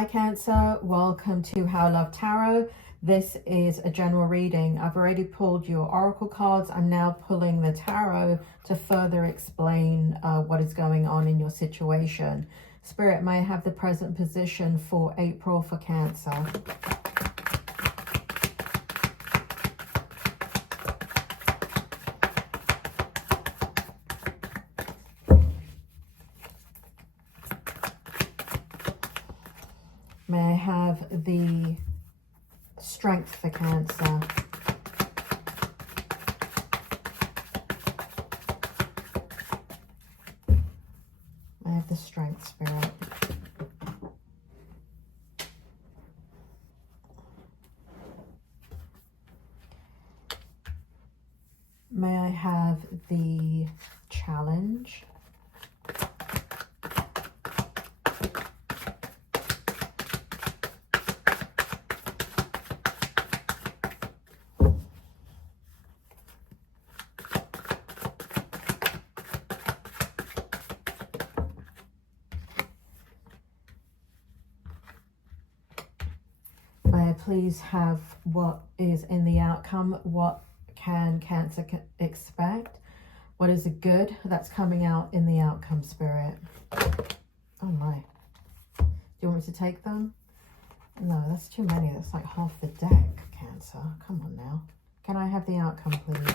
Hi Cancer, welcome to How I Love Tarot. This is a general reading. I've already pulled your oracle cards. I'm now pulling the tarot to further explain what is going on in your situation. Spirit, may I have the present position for April for Cancer? May I have the Strength for Cancer? I have the Strength, Spirit. May I have the Challenge? May I please have what is in the outcome? What can Cancer expect? What is the good that's coming out in the outcome, Spirit? Oh my. Do you want me to take them? No, that's too many. That's like half the deck, Cancer. Come on now. Can I have the outcome, please?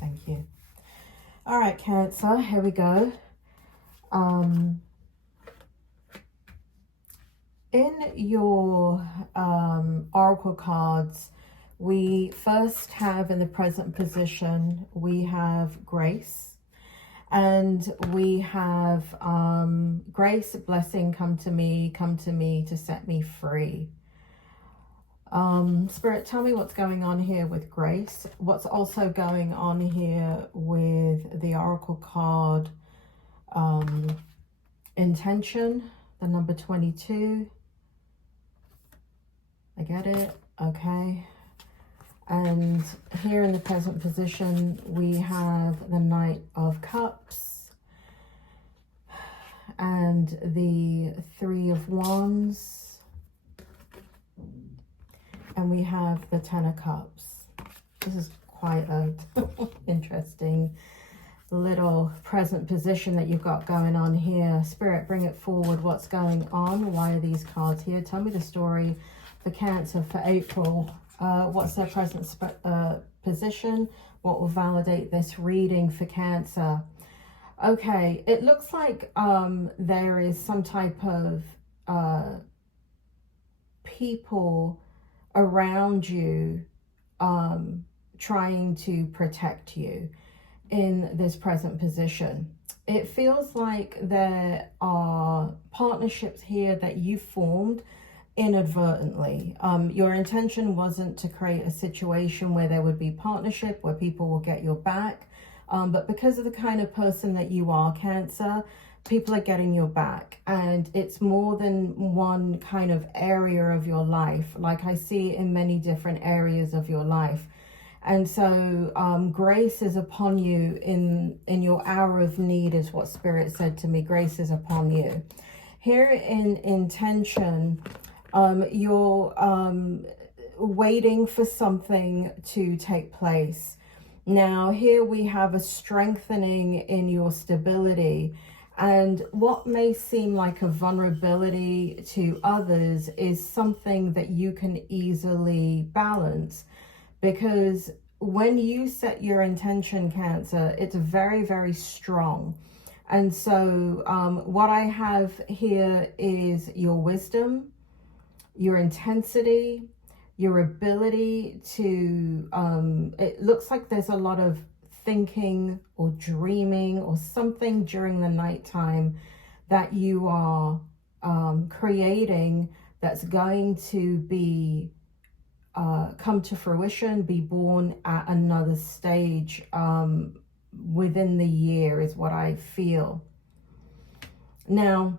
Thank you. All right, Cancer, here we go. In your oracle cards, we first have in the present position, we have Grace. And we have Grace, blessing, come to me to set me free. Spirit, tell me what's going on here with Grace. What's also going on here with the oracle card Intention, the number 22. I get it. Okay. And here in the present position, we have the Knight of Cups and the Three of Wands. And we have the Ten of Cups. This is quite a interesting little present position that you've got going on here. Spirit, bring it forward. What's going on? Why are these cards here? Tell me the story for Cancer for April. What's their present position? What will validate this reading for Cancer? Okay, it looks like there is some type of people around you trying to protect you in this present position. It feels like there are partnerships here that you formed inadvertently. Your intention wasn't to create a situation where there would be partnership, where people will get your back. But because of the kind of person that you are, Cancer, people are getting your back. And it's more than one kind of area of your life. Like I see in many different areas of your life. And so grace is upon you in your hour of need is what Spirit said to me. Grace is upon you. Here in Intention, you're waiting for something to take place. Now, here we have a strengthening in your stability. And what may seem like a vulnerability to others is something that you can easily balance. Because when you set your intention, Cancer, it's very, very strong. And so what I have here is your wisdom, your intensity, your ability to, it looks like there's a lot of thinking or dreaming or something during the nighttime that you are creating that's going to be come to fruition, be born at another stage within the year is what I feel. Now,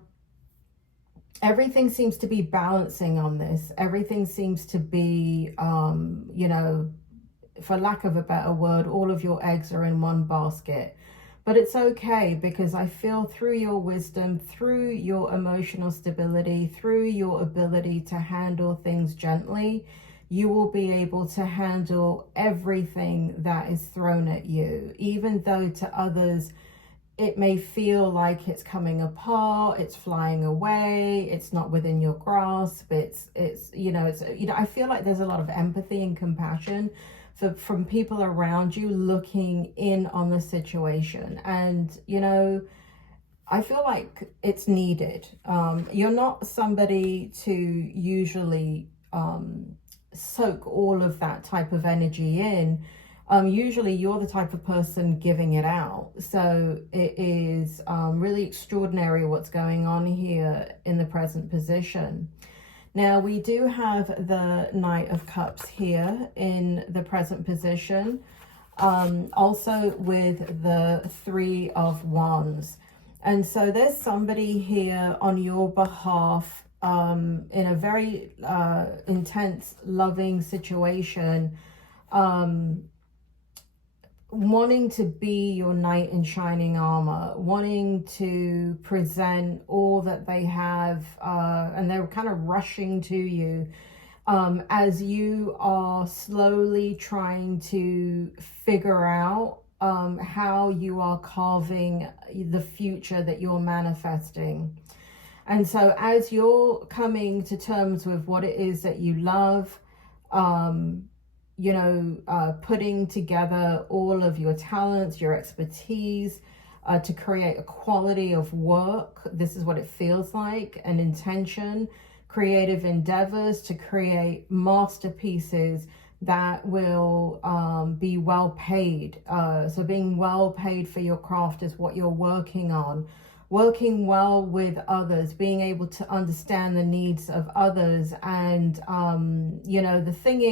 everything seems to be balancing on this. Everything seems to be, you know, for lack of a better word, all of your eggs are in one basket. But it's okay, because I feel through your wisdom, through your emotional stability, through your ability to handle things gently, you will be able to handle everything that is thrown at you, even though to others it may feel like it's coming apart, it's flying away, it's not within your grasp, it's I feel like there's a lot of empathy and compassion from people around you looking in on the situation. And I feel like it's needed. You're not somebody to usually soak all of that type of energy in. Usually you're the type of person giving it out. So it is really extraordinary what's going on here in the present position. Now we do have the Knight of Cups here in the present position, also with the Three of Wands. And so there's somebody here on your behalf in a very intense, loving situation, wanting to be your knight in shining armor, wanting to present all that they have, and they're kind of rushing to you as you are slowly trying to figure out how you are carving the future that you're manifesting. And so as you're coming to terms with what it is that you love, putting together all of your talents, your expertise, to create a quality of work. This is what it feels like, an intention, creative endeavors to create masterpieces that will be well paid. So being well paid for your craft is what you're working on. Working well with others, being able to understand the needs of others. And, the thing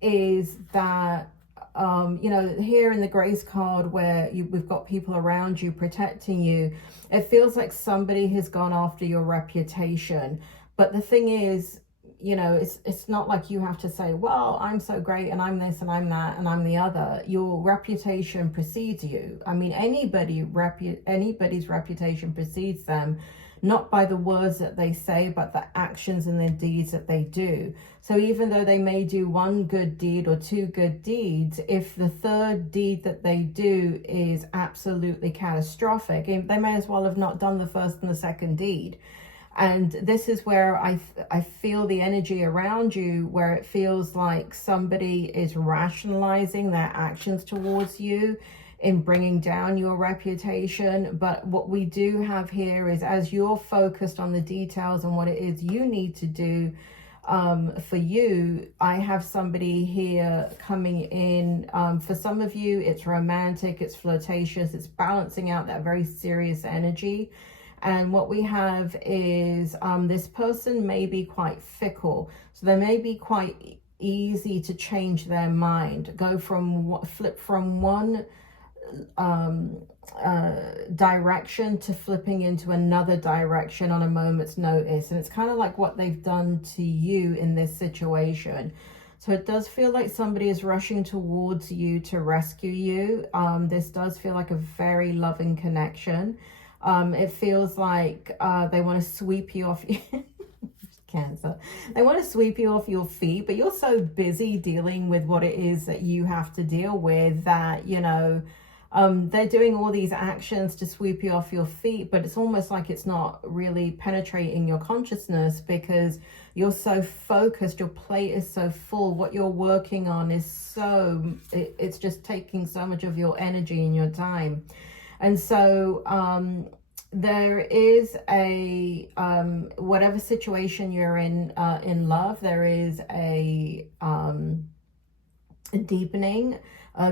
is that, here in the Grace card where we've got people around you protecting you, it feels like somebody has gone after your reputation. But the thing is, it's not like you have to say, well, I'm so great and I'm this and I'm that and I'm the other. Your reputation precedes you. I mean, anybody's reputation precedes them, not by the words that they say, but the actions and the deeds that they do. So even though they may do one good deed or two good deeds, if the third deed that they do is absolutely catastrophic, they may as well have not done the first and the second deed. And this is where I feel the energy around you, where it feels like somebody is rationalizing their actions towards you in bringing down your reputation. But what we do have here is, as you're focused on the details and what it is you need to do for you, I have somebody here coming in. For some of you, it's romantic, it's flirtatious, it's balancing out that very serious energy. And what we have is this person may be quite fickle. So they may be quite easy to change their mind, flip from one direction to flipping into another direction on a moment's notice. And it's kind of like what they've done to you in this situation. So it does feel like somebody is rushing towards you to rescue you. This does feel like a very loving connection. It feels like they want to sweep you off Cancer. They want to sweep you off your feet, but you're so busy dealing with what it is that you have to deal with that, they're doing all these actions to sweep you off your feet, but it's almost like it's not really penetrating your consciousness because you're so focused, your plate is so full, what you're working on is it's just taking so much of your energy and your time. And so there is a, whatever situation you're in love, there is a deepening,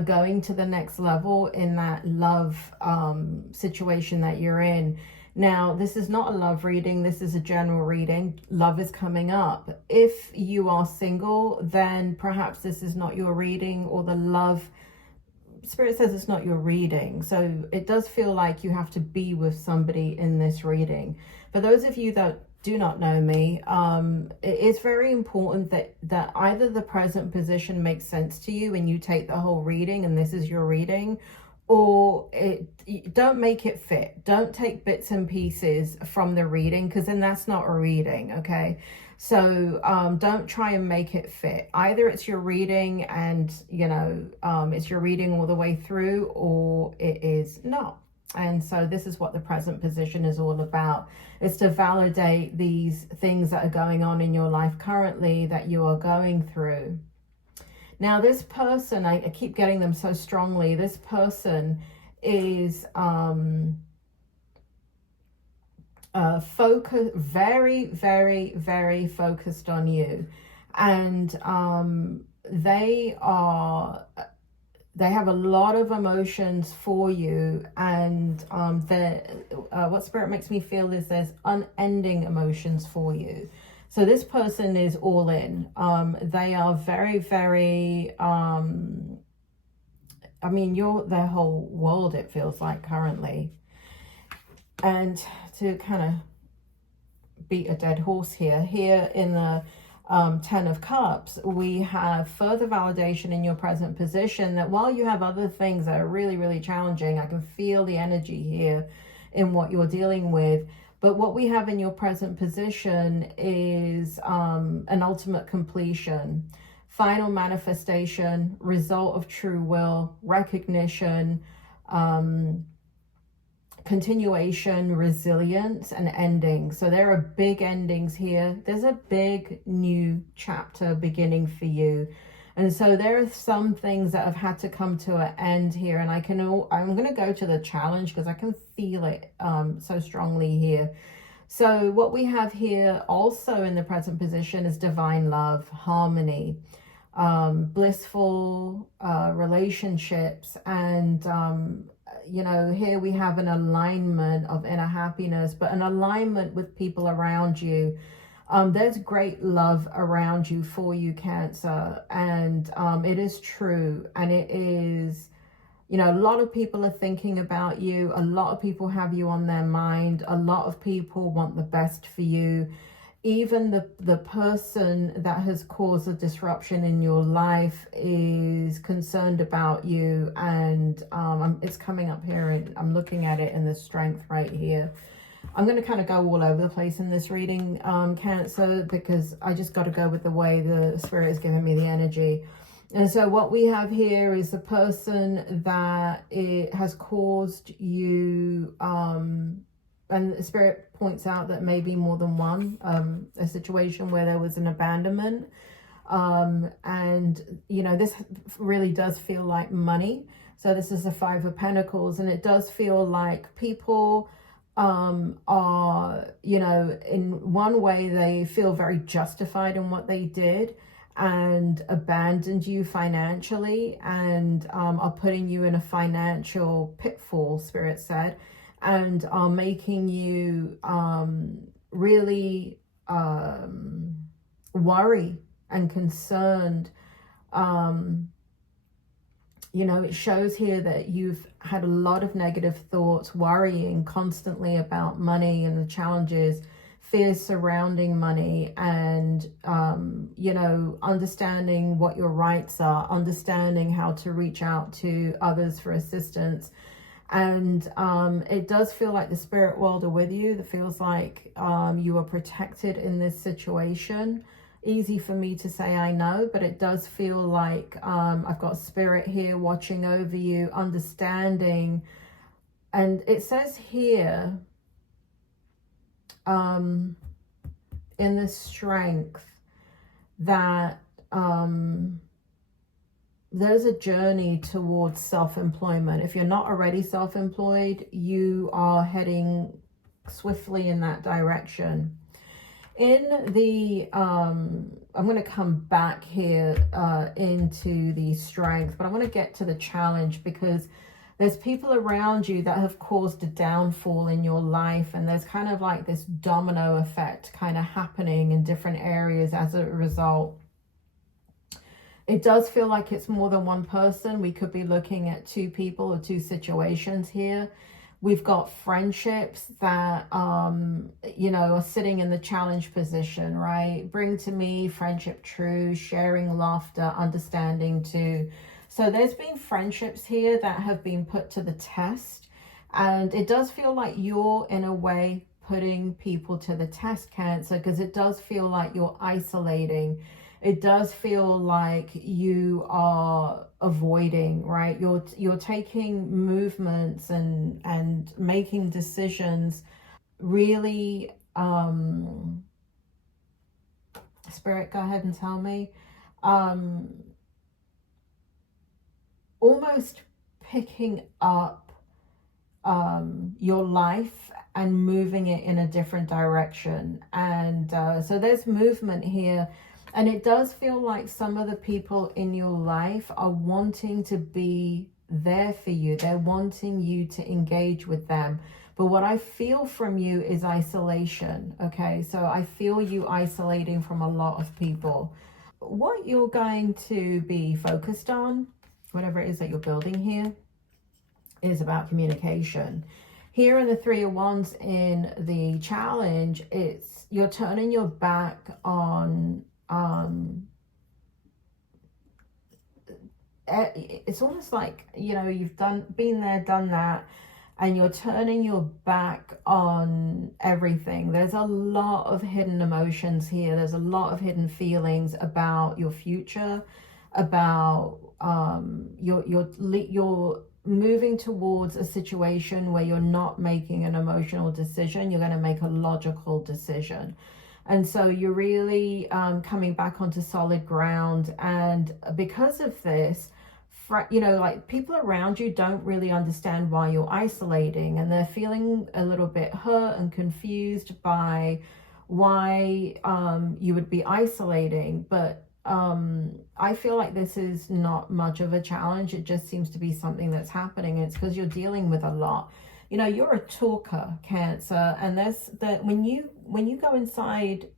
going to the next level in that love situation that you're in. Now, this is not a love reading. This is a general reading. Love is coming up. If you are single, then perhaps this is not your reading, or the love Spirit says it's not your reading. So it does feel like you have to be with somebody in this reading. For those of you that do not know me, it's very important that either the present position makes sense to you and you take the whole reading and this is your reading, or don't make it fit. Don't take bits and pieces from the reading, because then that's not a reading, okay? So don't try and make it fit. Either it's your reading and, you know, it's your reading all the way through, or it is not. And so this is what the present position is all about. It's to validate these things that are going on in your life currently that you are going through. Now, this person, I keep getting them so strongly. This person is very, very, very focused on you. And they have a lot of emotions for you, and what Spirit makes me feel is there's unending emotions for you. So this person is all in. They are very, very, I mean, you're their whole world, it feels like currently. And to kind of beat a dead horse here in the Ten of Cups, we have further validation in your present position that while you have other things that are really, really challenging, I can feel the energy here in what you're dealing with. But what we have in your present position is an ultimate completion, final manifestation, result of true will, recognition, continuation, resilience, and ending. So there are big endings here. There's a big new chapter beginning for you. And so there are some things that have had to come to an end here. And I'm going to go to the challenge because I can feel it so strongly here. So what we have here also in the present position is divine love, harmony, blissful relationships, and you know, here we have an alignment of inner happiness, but an alignment with people around you. There's great love around you for you, Cancer, and it is true, and it is, you know, a lot of people are thinking about you. A lot of people have you on their mind. A lot of people want the best for you. Even the person that has caused a disruption in your life is concerned about you, and it's coming up here, and I'm looking at it in the Strength right here. I'm going to kind of go all over the place in this reading, Cancer, because I just got to go with the way the Spirit is giving me the energy. And so what we have here is a person that it has caused you, and the Spirit points out that maybe more than one, a situation where there was an abandonment. And, you know, this really does feel like money. So this is the Five of Pentacles, and it does feel like people are, you know, in one way they feel very justified in what they did and abandoned you financially, and are putting you in a financial pitfall, Spirit said, and are making you really worry and concerned. You know, it shows here that you've had a lot of negative thoughts, worrying constantly about money and the challenges, fears surrounding money, and, you know, understanding what your rights are, understanding how to reach out to others for assistance. And it does feel like the spirit world are with you. It feels like you are protected in this situation. Easy for me to say, I know, but it does feel like I've got spirit here watching over you, understanding. And it says here, in the Strength, that there's a journey towards self-employment. If you're not already self-employed, you are heading swiftly in that direction. In the, I'm going to come back here into the Strength, but I want to get to the challenge, because there's people around you that have caused a downfall in your life, and there's kind of like this domino effect kind of happening in different areas as a result. It does feel like it's more than one person. We could be looking at two people or two situations here, We've got friendships that, you know, are sitting in the challenge position, right? Bring to me, friendship true, sharing laughter, understanding too. So there's been friendships here that have been put to the test. And it does feel like you're, in a way, putting people to the test, Cancer, because it does feel like you're isolating. It does feel like you are avoiding, right? You're taking movements and making decisions really, Spirit, go ahead and tell me, almost picking up your life and moving it in a different direction. And so there's movement here. And it does feel like some of the people in your life are wanting to be there for you. They're wanting you to engage with them. But what I feel from you is isolation, okay? So I feel you isolating from a lot of people. What you're going to be focused on, whatever it is that you're building here, is about communication. Here in the Three of Wands in the challenge, it's you're turning your back on it's almost like, you know, you've been there, done that, and you're turning your back on everything. There's a lot of hidden emotions here. There's a lot of hidden feelings about your future, about you're moving towards a situation where you're not making an emotional decision. You're going to make a logical decision. And so you're really coming back onto solid ground. And because of this, you know, like people around you don't really understand why you're isolating, and they're feeling a little bit hurt and confused by why you would be isolating. But I feel like this is not much of a challenge. It just seems to be something that's happening. It's because you're dealing with a lot. You know, you're a talker, Cancer, and there's that when you go inside,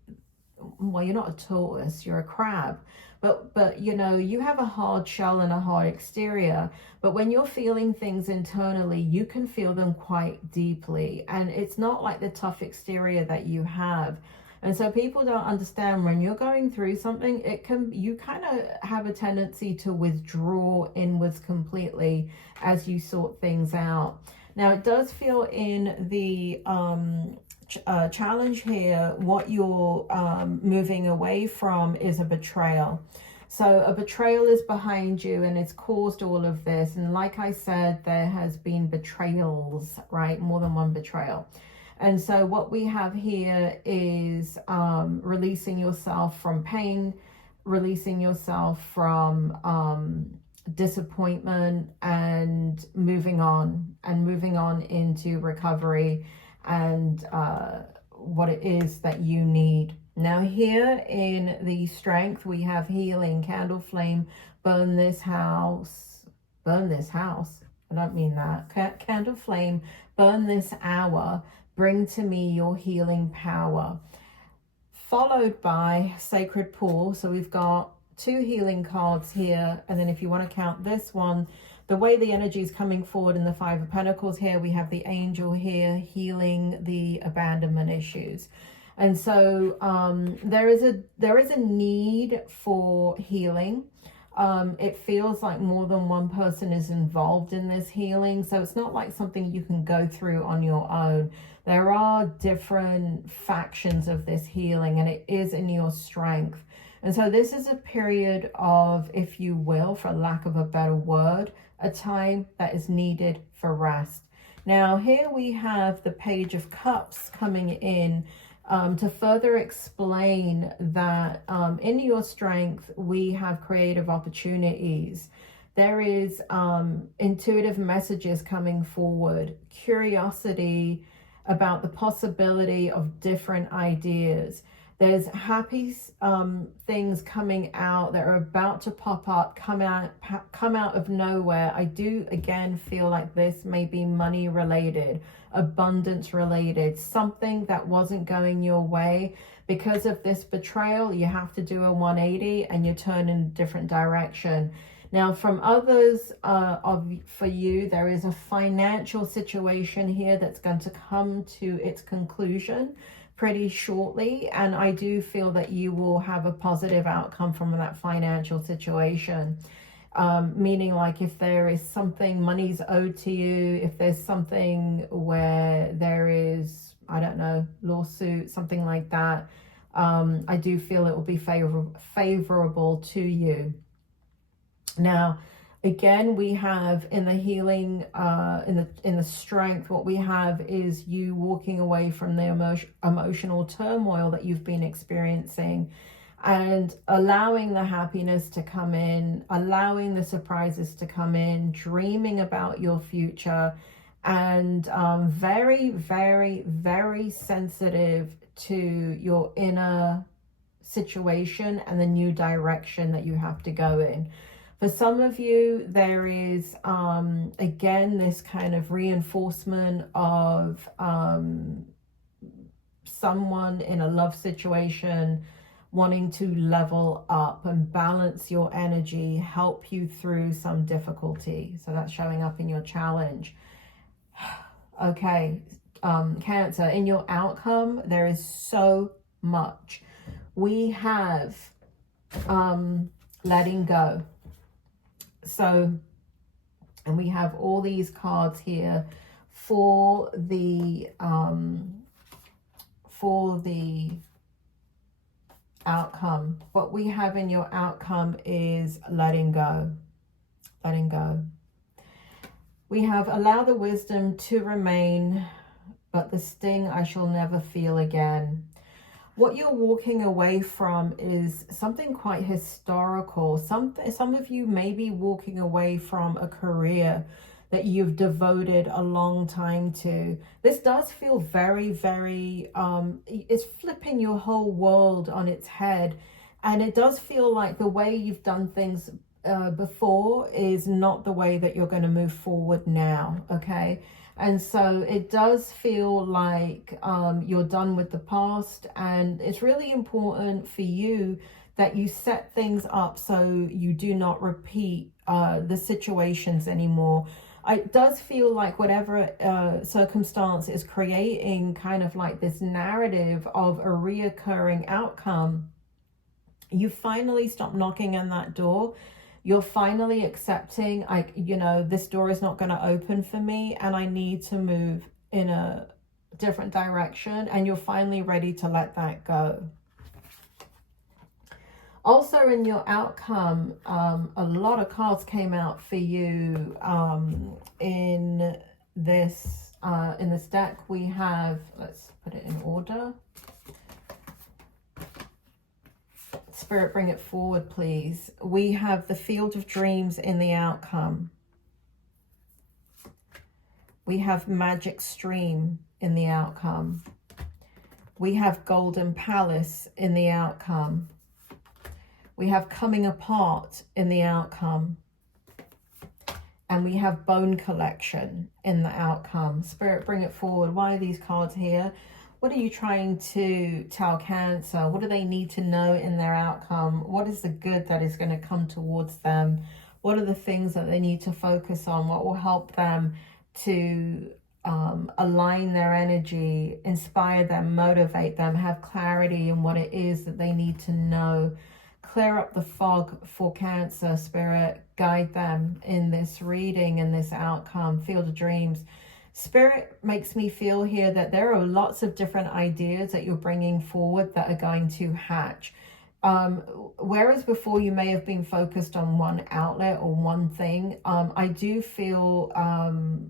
well, you're not a tortoise, you're a crab, but you know, you have a hard shell and a hard exterior. But when you're feeling things internally, you can feel them quite deeply, and it's not like the tough exterior that you have. And so people don't understand when you're going through something, you kind of have a tendency to withdraw inwards completely as you sort things out. Now, it does feel in the challenge here, what you're moving away from is a betrayal. So a betrayal is behind you, and it's caused all of this. And like I said, there has been betrayals, right? More than one betrayal. And so what we have here is releasing yourself from pain, releasing yourself from disappointment, and moving on into recovery and what it is that you need. Now here in the strength, we have healing, candle flame, burn this house. I don't mean that. Candle flame, burn this hour, bring to me your healing power. Followed by sacred pool. So we've got 2 healing cards here, and then if you want to count this one, the way the energy is coming forward in the 5 of Pentacles here, we have the angel here healing the abandonment issues. And so there is a need for healing. It feels like more than one person is involved in this healing, so it's not like something you can go through on your own. There are different factions of this healing, and it is in your strength. And so this is a period of, if you will, for lack of a better word, a time that is needed for rest. Now here we have the Page of Cups coming in to further explain that in your strength, we have creative opportunities. There is intuitive messages coming forward, curiosity about the possibility of different ideas. There's happy things coming out that are about to pop up, come out of nowhere. I do again feel like this may be money related, abundance related, something that wasn't going your way. Because of this betrayal, you have to do a 180 and you turn in a different direction. Now, from others for you, there is a financial situation here that's going to come to its conclusion pretty shortly. And I do feel that you will have a positive outcome from that financial situation. Meaning like if there is something, money's owed to you, if there's something where there is, I don't know, lawsuit, something like that, I do feel it will be favorable to you. Now, again, we have in the healing, in the strength, what we have is you walking away from the emotional turmoil that you've been experiencing, and allowing the happiness to come in, allowing the surprises to come in, dreaming about your future, and very, very, very sensitive to your inner situation and the new direction that you have to go in. For some of you, there is, again, this kind of reinforcement of someone in a love situation wanting to level up and balance your energy, help you through some difficulty. So that's showing up in your challenge. Okay, Cancer, in your outcome, there is so much. We have letting go. So, and we have all these cards here for the outcome. What we have in your outcome is letting go. Letting go. We have allow the wisdom to remain, but the sting I shall never feel again. What you're walking away from is something quite historical. Some of you may be walking away from a career that you've devoted a long time to. This does feel very, very, it's flipping your whole world on its head. And it does feel like the way you've done things before is not the way that you're going to move forward now, okay? And so it does feel like you're done with the past, and it's really important for you that you set things up so you do not repeat the situations anymore. It does feel like whatever circumstance is creating kind of like this narrative of a reoccurring outcome, you finally stop knocking on that door. You're finally accepting, this door is not going to open for me and I need to move in a different direction, and you're finally ready to let that go. Also in your outcome, a lot of cards came out for you in this deck. We have, let's put it in order. Spirit, bring it forward, please. We have the Field of Dreams in the outcome. We have Magic Stream in the outcome. We have Golden Palace in the outcome. We have Coming Apart in the outcome. And we have Bone Collection in the outcome. Spirit, bring it forward. Why are these cards here? What are you trying to tell Cancer? What do they need to know in their outcome? What is the good that is going to come towards them? What are the things that they need to focus on? What will help them to align their energy, inspire them, motivate them, have clarity in what it is that they need to know? Clear up the fog for Cancer, Spirit. Guide them in this reading, in this outcome. Field of Dreams. Spirit makes me feel here that there are lots of different ideas that you're bringing forward that are going to hatch. Whereas before you may have been focused on one outlet or one thing, I do feel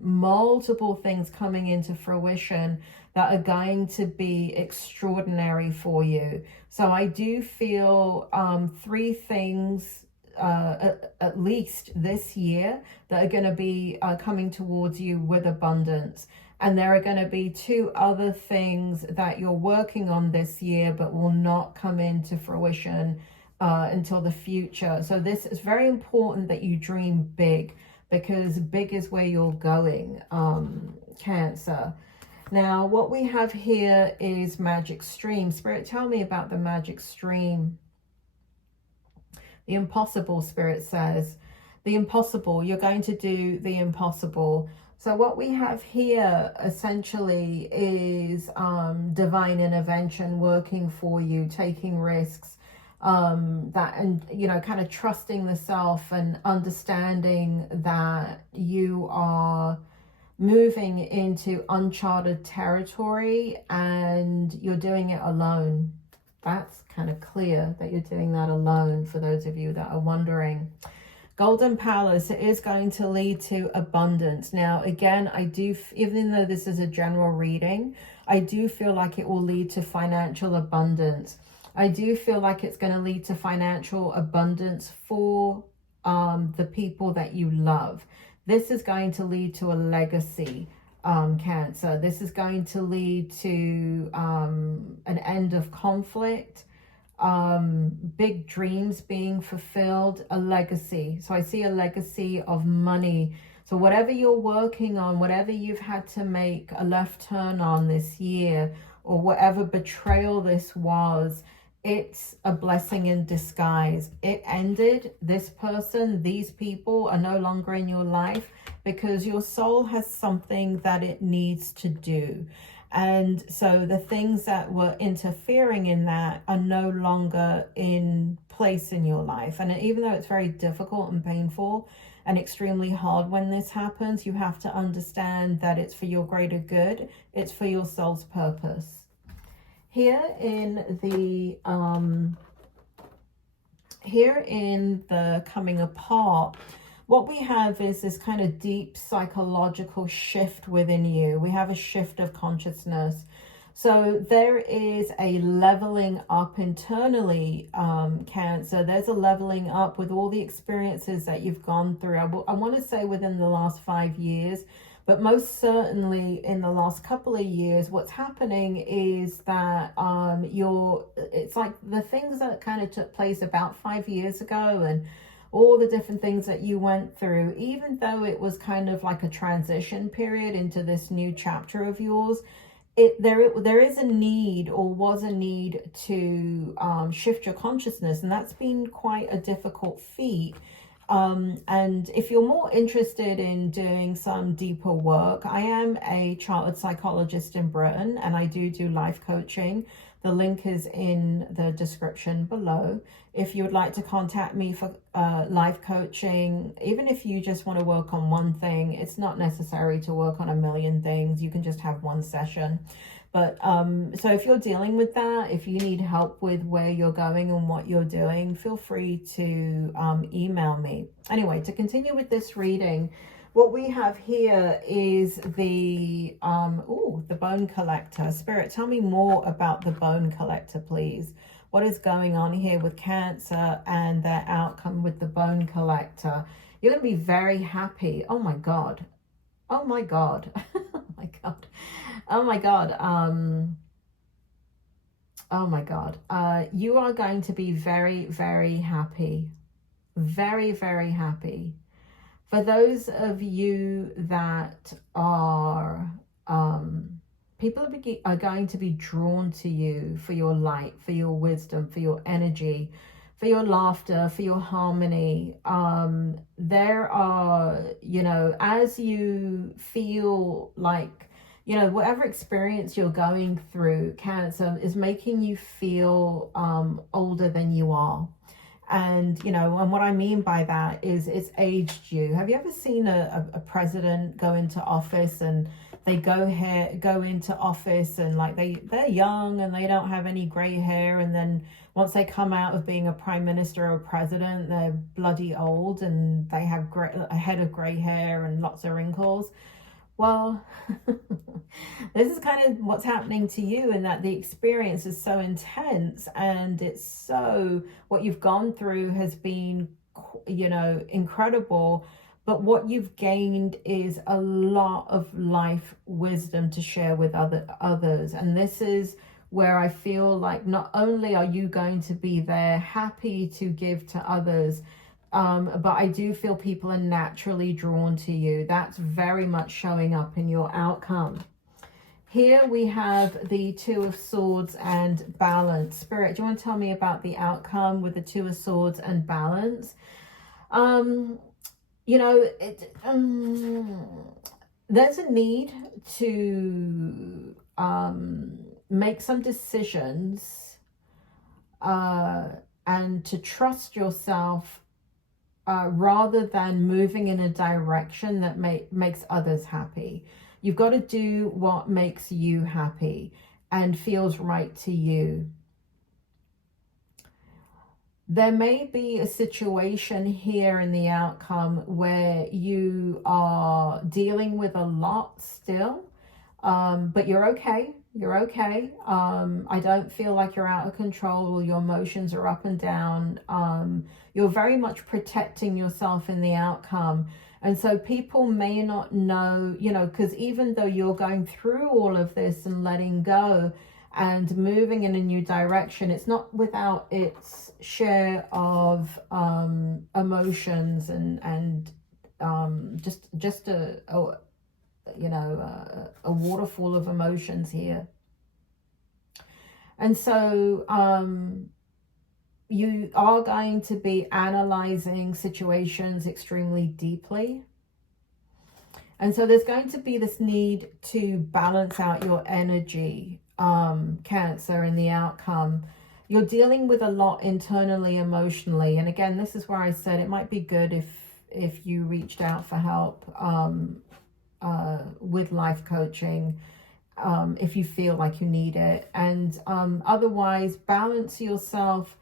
multiple things coming into fruition that are going to be extraordinary for you. So I do feel 3 things at least this year that are going to be coming towards you with abundance. And there are going to be 2 other things that you're working on this year but will not come into fruition until the future. So this is very important that you dream big, because big is where you're going, Cancer. Now what we have here is Magic Stream. Spirit, tell me about the Magic Stream. The Impossible, Spirit says. the impossible. You're going to do the impossible. So what we have here essentially is divine intervention working for you, taking risks, kind of trusting the self and understanding that you are moving into uncharted territory and you're doing it alone. That's kind of clear that you're doing that alone, for those of you that are wondering. Golden Palace, it is going to lead to abundance. Now, again, even though this is a general reading, I do feel like it will lead to financial abundance. I do feel like it's going to lead to financial abundance for the people that you love. This is going to lead to a legacy, Cancer. This is going to lead to an end of conflict, big dreams being fulfilled, a legacy. So I see a legacy of money. So whatever you're working on, whatever you've had to make a left turn on this year, or whatever betrayal this was, it's a blessing in disguise. It ended. This person, these people are no longer in your life because your soul has something that it needs to do. And so the things that were interfering in that are no longer in place in your life. And even though it's very difficult and painful and extremely hard when this happens, you have to understand that it's for your greater good. It's for your soul's purpose. Here in the coming apart, what we have is this kind of deep psychological shift within you. We have a shift of consciousness. So there is a leveling up internally, Cancer. There's a leveling up with all the experiences that you've gone through. I want to say within the last 5 years, but most certainly in the last couple of years, what's happening is that it's like the things that kind of took place about 5 years ago and all the different things that you went through, even though it was kind of like a transition period into this new chapter of yours, there is a need, or was a need, to shift your consciousness, and that's been quite a difficult feat. And if you're more interested in doing some deeper work, I am a chartered psychologist in Britain, and I do life coaching. The link is in the description below. If you would like to contact me for life coaching, even if you just want to work on one thing, it's not necessary to work on a million things. You can just have one session. But so if you're dealing with that, if you need help with where you're going and what you're doing, feel free to email me. Anyway, to continue with this reading, what we have here is the Bone Collector. Spirit, tell me more about the Bone Collector, please. What is going on here with Cancer and their outcome with the Bone Collector? You're going to be very happy. Oh my God. Oh my God. Oh my God. Oh my God. Oh my God. You are going to be very, very happy. Very, very happy. For those of you that are, people are going to be drawn to you for your light, for your wisdom, for your energy, for your laughter, for your harmony. There are, as you feel like, whatever experience you're going through, Cancer, is making you feel older than you are. And, and what I mean by that is it's aged you. Have you ever seen a president go into office and they go into office and like they're young and they don't have any gray hair, and then once they come out of being a prime minister or a president, they're bloody old and they have a head of gray hair and lots of wrinkles? Well, this is kind of what's happening to you, in that the experience is so intense and what you've gone through has been, incredible. But what you've gained is a lot of life wisdom to share with others. And this is where I feel like not only are you going to be there happy to give to others, but I do feel people are naturally drawn to you. That's very much showing up in your outcome. Here we have the Two of Swords and Balance. Spirit, do you want to tell me about the outcome with the Two of Swords and Balance? you know, there's a need to make some decisions and to trust yourself rather than moving in a direction that makes others happy. You've got to do what makes you happy and feels right to you. There may be a situation here in the outcome where you are dealing with a lot still, but you're okay. You're okay. I don't feel like you're out of control. Your emotions are up and down. You're very much protecting yourself in the outcome. And so people may not know, you know, because even though you're going through all of this and letting go and moving in a new direction, it's not without its share of emotions and just a you know, a waterfall of emotions here. And so you are going to be analyzing situations extremely deeply. And so there's going to be this need to balance out your energy, Cancer, in the outcome. You're dealing with a lot internally, emotionally. And again, this is where I said it might be good if you reached out for help with life coaching, if you feel like you need it. And otherwise, balance yourself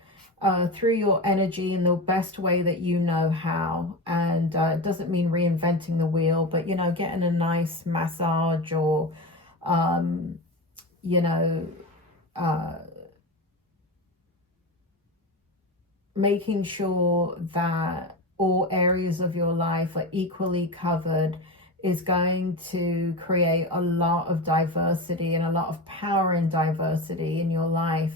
through your energy in the best way that you know how. And it doesn't mean reinventing the wheel, but, you know, getting a nice massage or, you know, making sure that all areas of your life are equally covered is going to create a lot of diversity and a lot of power and diversity in your life.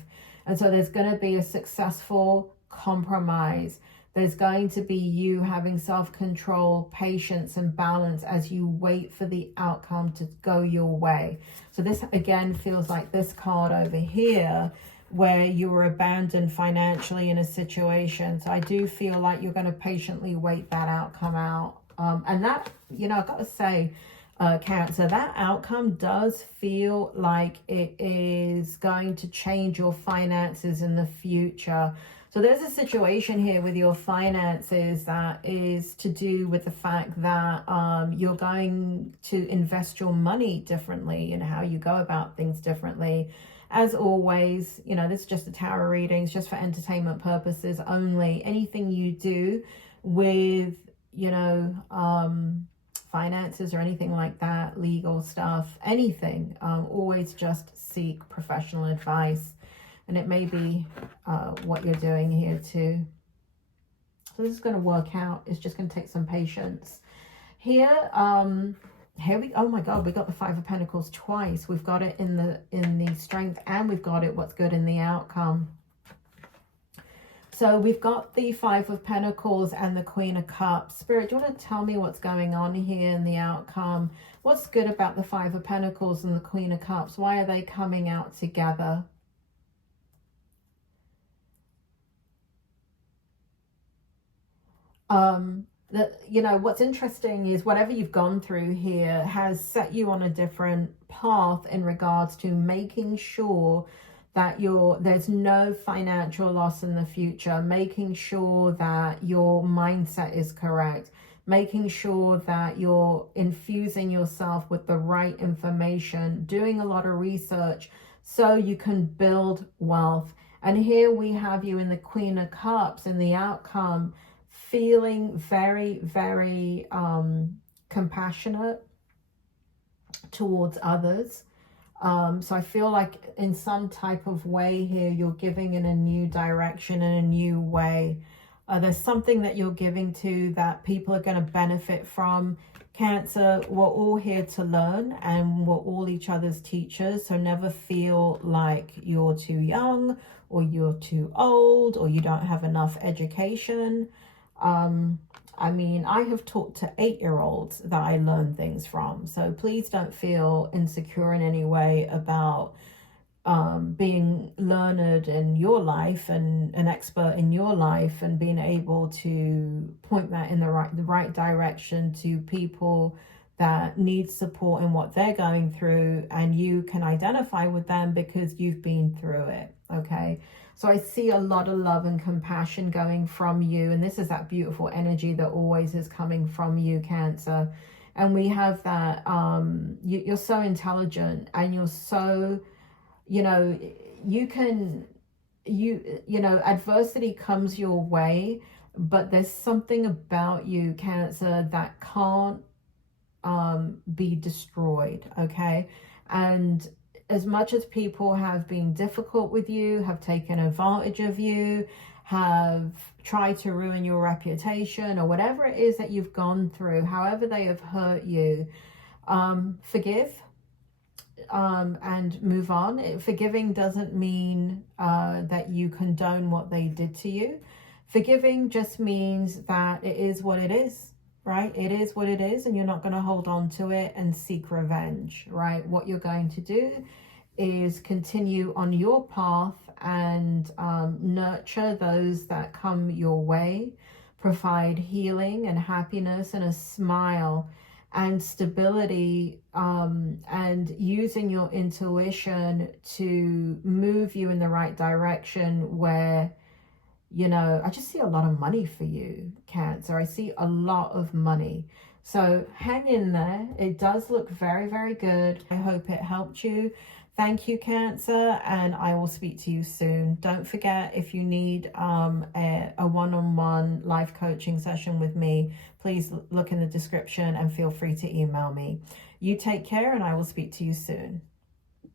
And so there's going to be a successful compromise. There's going to be you having self-control, patience, and balance as you wait for the outcome to go your way. So this again feels like this card over here where you were abandoned financially in a situation. So I do feel like you're going to patiently wait that outcome out. And that, you know, I've got to say, Cancer, that outcome does feel like it is going to change your finances in the future. So there's a situation here with your finances that is to do with the fact that you're going to invest your money differently and how you go about things differently. As always, you know, this is just a tarot reading. It's just for entertainment purposes only. Anything you do with, you know, finances or anything like that, legal stuff, anything, always just seek professional advice. And it may be what you're doing here too. So this is going to work out. It's just going to take some patience. Here we, oh my God, we got the Five of Pentacles twice. We've got it in the strength, and we've got it what's good in the outcome. So we've got the Five of Pentacles and the Queen of Cups. Spirit, do you want to tell me what's going on here in the outcome? What's good about the Five of Pentacles and the Queen of Cups? Why are they coming out together? You know, what's interesting is whatever you've gone through here has set you on a different path in regards to making sure that there's no financial loss in the future, making sure that your mindset is correct, making sure that you're infusing yourself with the right information, doing a lot of research so you can build wealth. And here we have you in the Queen of Cups in the outcome, feeling very, very compassionate towards others. So I feel like in some type of way here, you're giving in a new direction, in a new way. There's something that you're giving to that people are going to benefit from. Cancer, we're all here to learn and we're all each other's teachers. So never feel like you're too young or you're too old or you don't have enough education. I mean, I have talked to 8-year-olds that I learn things from. So please don't feel insecure in any way about being learned in your life and an expert in your life, and being able to point that in the right direction to people that need support in what they're going through, and you can identify with them because you've been through it. Okay, so I see a lot of love and compassion going from you, and this is that beautiful energy that always is coming from you, Cancer. And we have that you're so intelligent, and you're so, you know, you know, adversity comes your way, but there's something about you, Cancer, that can't be destroyed. Okay, and as much as people have been difficult with you, have taken advantage of you, have tried to ruin your reputation, or whatever it is that you've gone through, however they have hurt you, forgive and move on. Forgiving doesn't mean that you condone what they did to you. Forgiving just means that it is what it is, right? It is what it is, and you're not going to hold on to it and seek revenge, right? What you're going to do is continue on your path and nurture those that come your way, provide healing and happiness and a smile and stability, and using your intuition to move you in the right direction where, you know, I just see a lot of money for you, Cancer. I see a lot of money. So hang in there. It does look very, very good. I hope it helped you. Thank you, Cancer, and I will speak to you soon. Don't forget, if you need a one-on-one life coaching session with me, please look in the description and feel free to email me. You take care, and I will speak to you soon.